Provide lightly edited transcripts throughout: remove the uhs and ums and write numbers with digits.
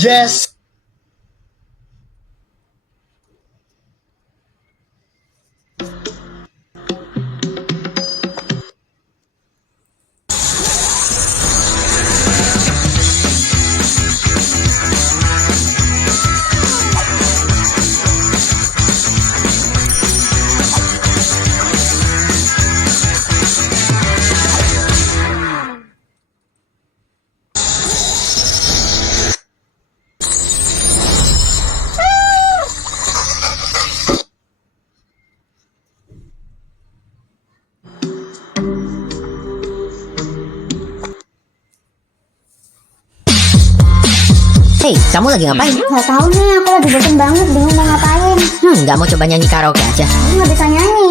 Yes. Hei, kamu lagi ngapain? Gak tau nih, aku lagi bosen banget, bingung mau ngapain. Nggak mau coba nyanyi karaoke aja? Aku gak bisa nyanyi.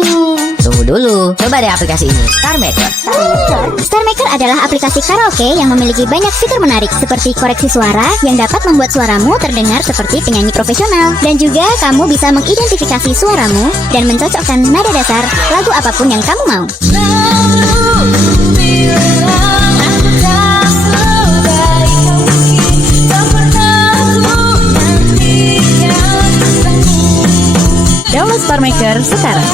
Tunggu dulu, coba deh aplikasi ini, Star Maker. Star Maker adalah aplikasi karaoke yang memiliki banyak fitur menarik seperti koreksi suara yang dapat membuat suaramu terdengar seperti penyanyi profesional. Dan juga kamu bisa mengidentifikasi suaramu dan mencocokkan nada dasar lagu apapun yang kamu mau. Download Star Maker sekarang.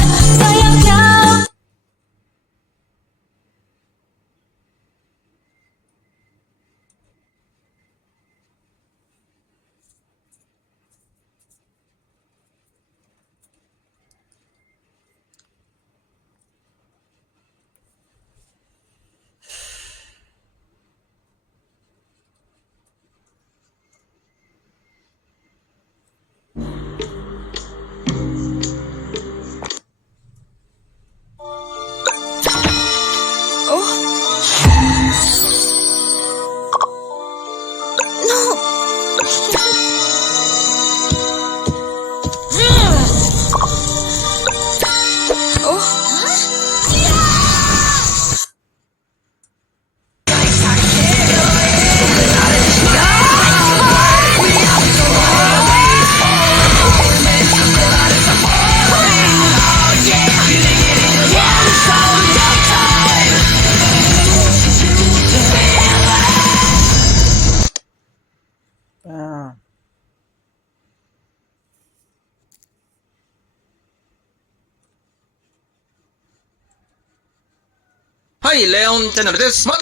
Hai, Leon Channel desu.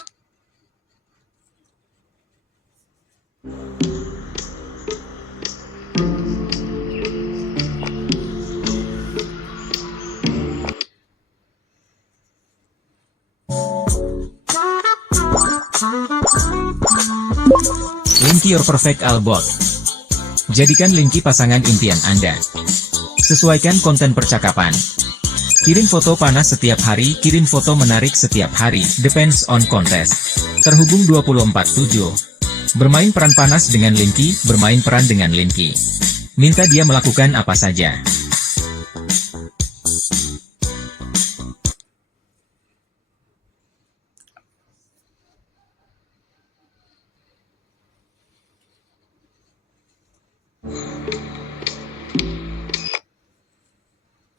Linky Your Perfect Albot. Jadikan Linky pasangan impian Anda. Sesuaikan konten percakapan. Kirim foto panas setiap hari, kirim foto menarik setiap hari, depends on contest. Terhubung 24/7. Bermain peran panas dengan Linky, bermain peran dengan Linky. Minta dia melakukan apa saja.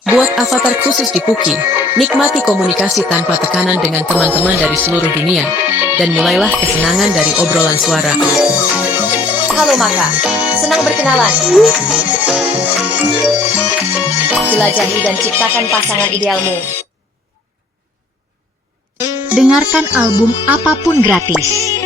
Buat avatar khusus di Puki, nikmati komunikasi tanpa tekanan dengan teman-teman dari seluruh dunia, dan mulailah kesenangan dari obrolan suara. Halo Maka, senang berkenalan. Jelajahi dan ciptakan pasangan idealmu. Dengarkan album apapun gratis.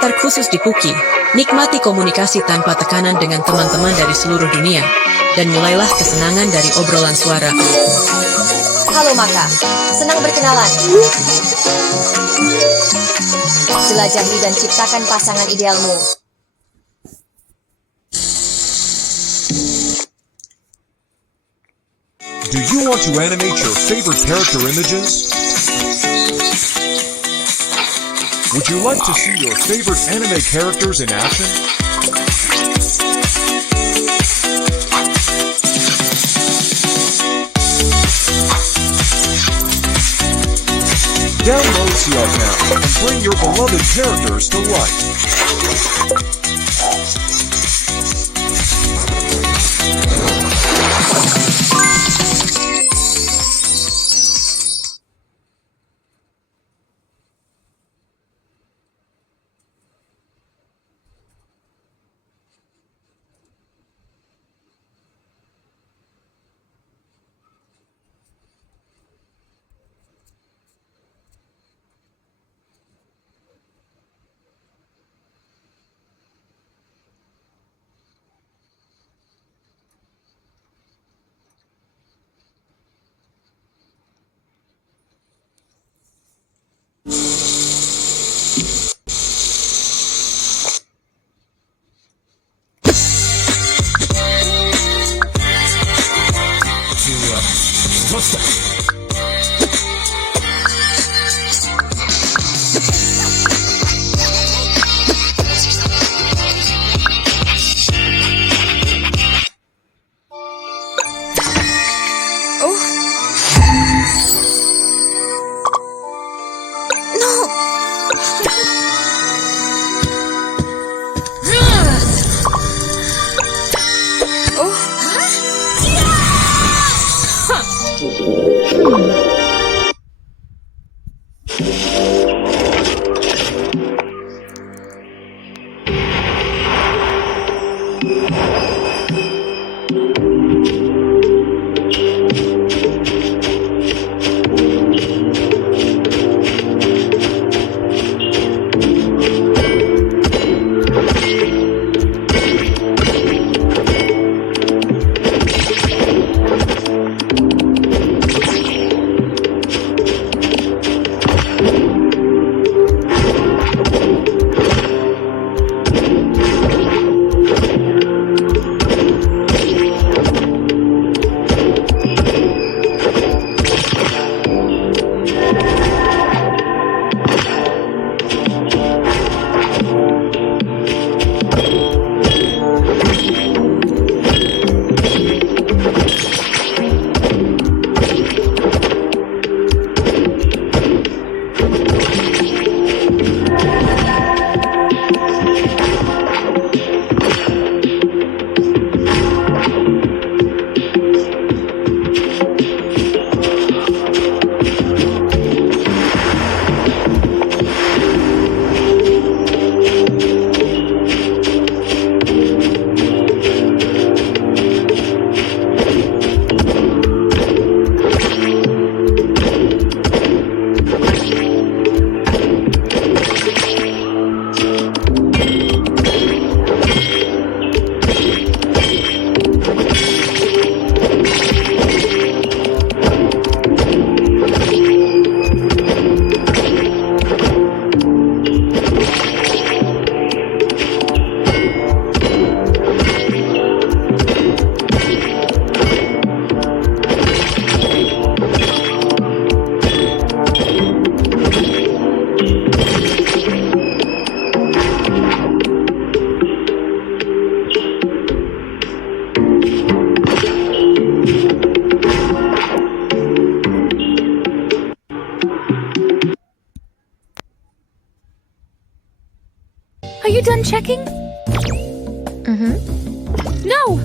Avatar khusus di Puki. Nikmati komunikasi tanpa tekanan dengan teman-teman dari seluruh dunia. Dan mulailah kesenangan dari obrolan suara. Halo Maka, senang berkenalan. Jelajahi dan ciptakan pasangan idealmu. Do you want to animate your favorite character images? Would you like to see your favorite anime characters in action? Download CR now and bring your beloved characters to life. Are you done checking? No!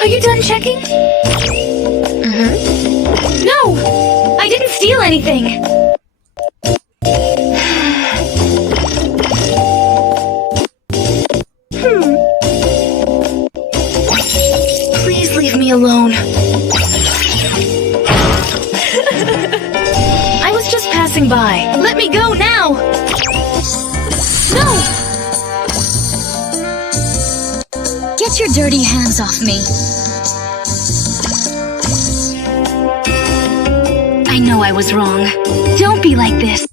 Are you done checking? No! I didn't steal anything! Please leave me alone. I was just passing by. Let me go now! No! Get your dirty hands off me. I know I was wrong. Don't be like this.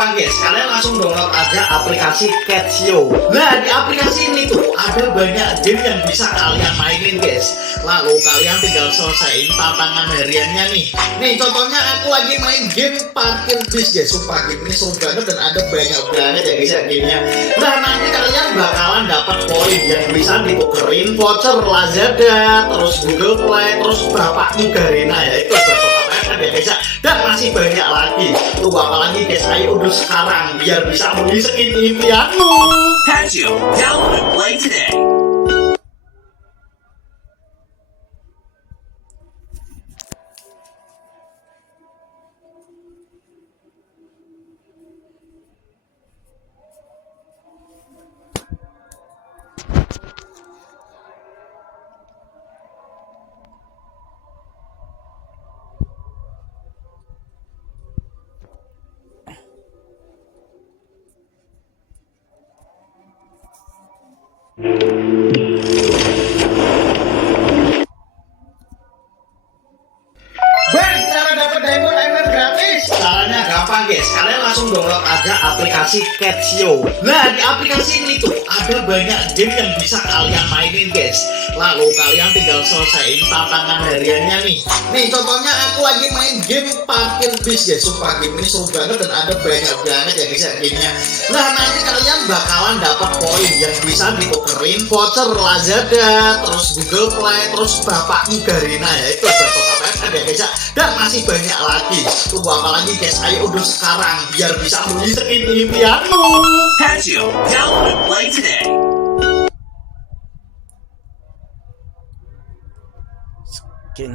gampang guys, kalian langsung download aja aplikasi Catio. Nah, di aplikasi ini tuh ada banyak game yang bisa kalian mainin guys. Lalu kalian tinggal selesaiin tantangan hariannya nih. Nih contohnya aku lagi main game parkir bis guys. Sumpah game ini seru banget dan ada banyak banget ya guys ya gamenya. Nah nanti kalian bakalan dapat poin yang bisa ditukerin voucher Lazada, terus Google Play, terus bapakmu Garena ya itu ya guys ya. Dan masih banyak lagi. Tunggu apa lagi guys, ayo udah sekarang biar bisa beli skin impianmu. Catio, download and play today. dapat diamond gratis. Caranya gampang guys, kalian langsung download aja aplikasi Catsio. Nah di aplikasi ini tuh ada banyak game yang bisa kalian mainin guys. Lalu kalian tinggal selesaiin tantangan hariannya nih. Nih contohnya aku lagi main game parkir bis guys. Sumpah game ini seru banget dan ada banyak banget ya guys ya gamenya. Nah nanti kalian bakalan dapat poin yang bisa ditukerin voucher Lazada, terus Google Play, terus bapakmu Garena ya itu dapat apa ya guys ya. Dan masih banyak lagi. Tunggu apa lagi guys? Ayo udah sekarang biar bisa beli skin impianmu. Hazio, download and play today. Skin.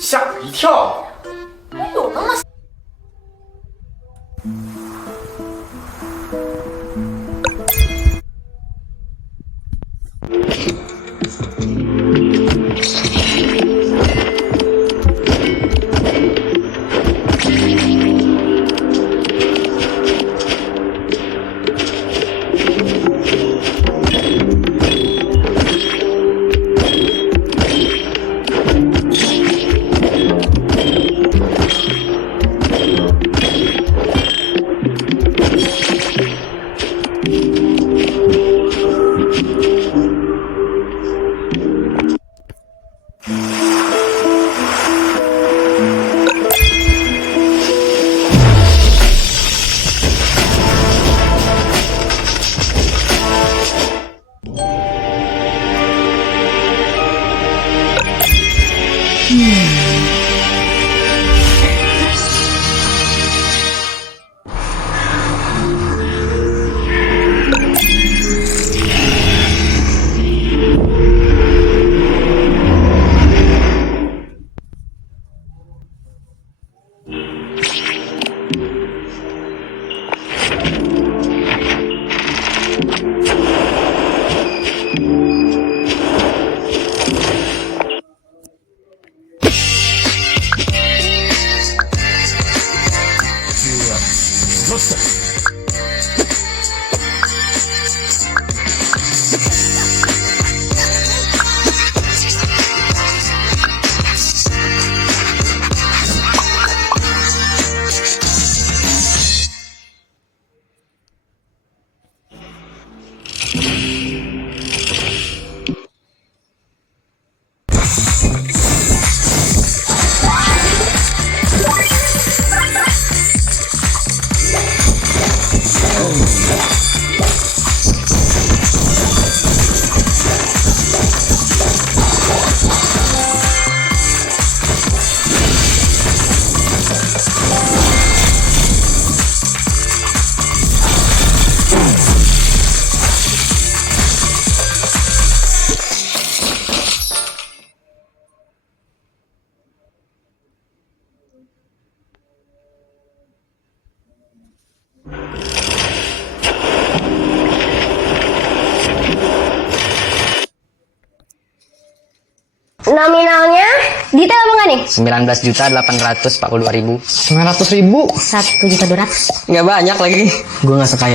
吓一跳。有那么Nominalnya detail apa nggak nih? 19.842.000. 1.200.000. Nggak banyak lagi. Gue nggak sekaya